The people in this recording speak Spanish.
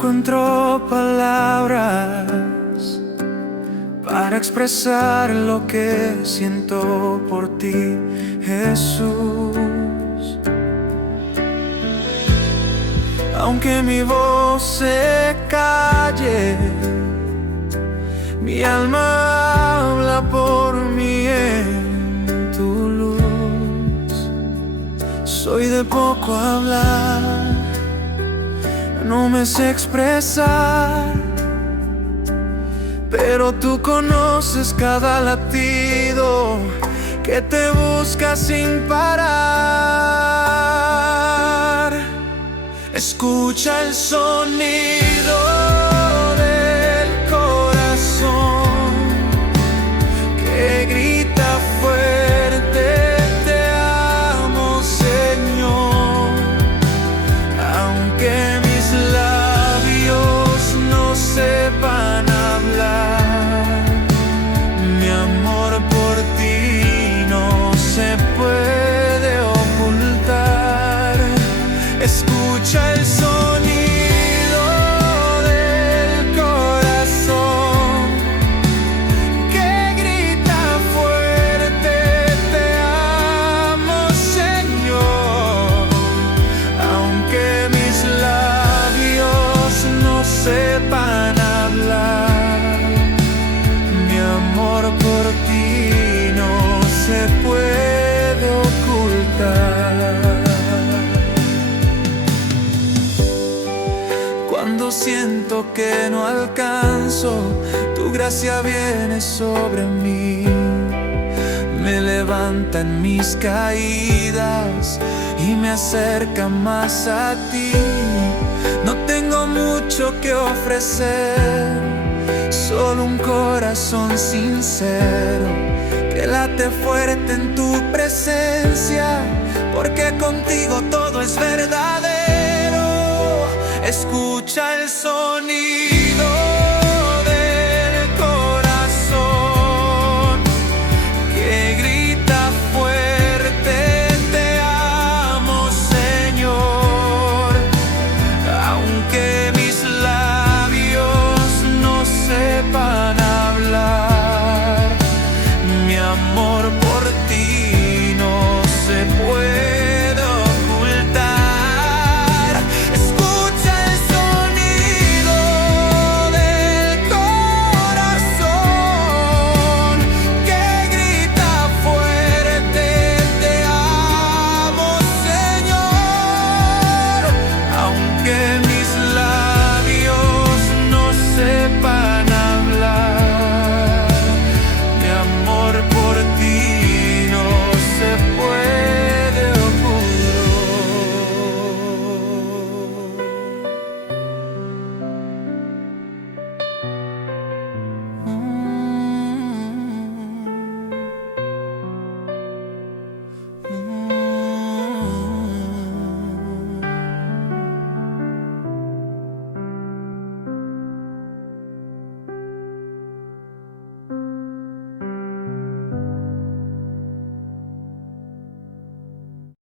encuentro palabras para expresar lo que siento por ti, Jesús. Aunque mi voz se calle, mi alma habla por mí en tu luz. Soy de poco hablar, no me sé expresar, pero tú conoces cada latido que te busca sin parar. Escucha el sonido del corazón que grita fuerte: te amo, Señor. Aunque mis labios no sepan hablar, mi amor por ti no se puede ocultar. Escucha el sonido del corazón que grita fuerte: te amo, Señor. Aunque mis labios no sepan hablar, mi amor por ti no se puede ocultar. Cuando siento que no alcanzo, tu gracia viene sobre mí, me levanta en mis caídas y me acerca más a ti. No tengo mucho que ofrecer, solo un corazón sincero que late fuerte en tu presencia, porque contigo todo es verdadero. Escucha el sonido